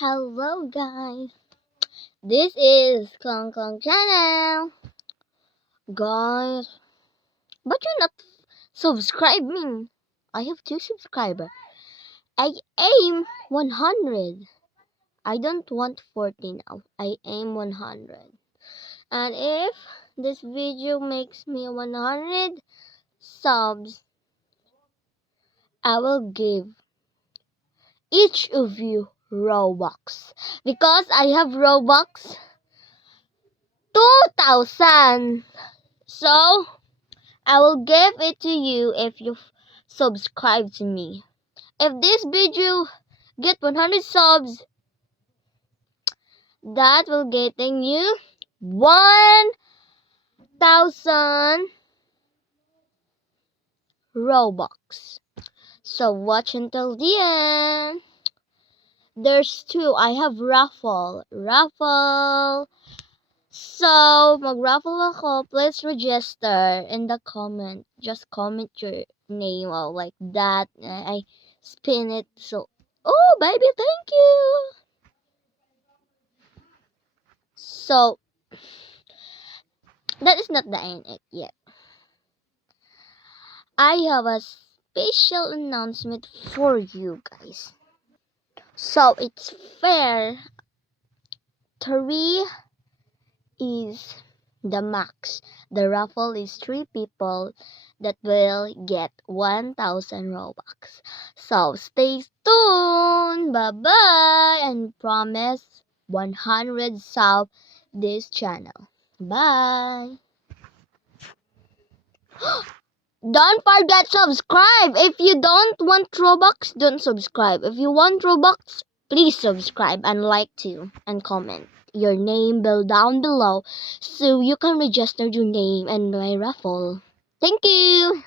Hello guys, this is Kong Kong channel. Guys, but you're not subscribe me. I have 2 subscribers. I aim 100. I don't want 40 now. I aim 100. And if this video makes me 100 subs, I will give each of you Robux. Because I have Robux 2,000. So, I will give it to you if you subscribe to me. If this video get 100 subs, that will getting you 1,000 Robux. So watch until the end. There's 2. I have raffle. So, mag-raffle ako. Please register in the comment. Just comment your name like that. I spin it. So, oh, baby, thank you. So, that is not the end yet. I have a special announcement for you guys. So, it's fair. 3 is the max. The raffle is 3 people that will get 1,000 Robux. So stay tuned. Bye-bye. And promise 100 sub this channel. Bye. Don't forget subscribe. If you don't want Robux, don't subscribe. If you want Robux, please subscribe and like too and comment your name down below so you can register your name and my raffle. Thank you.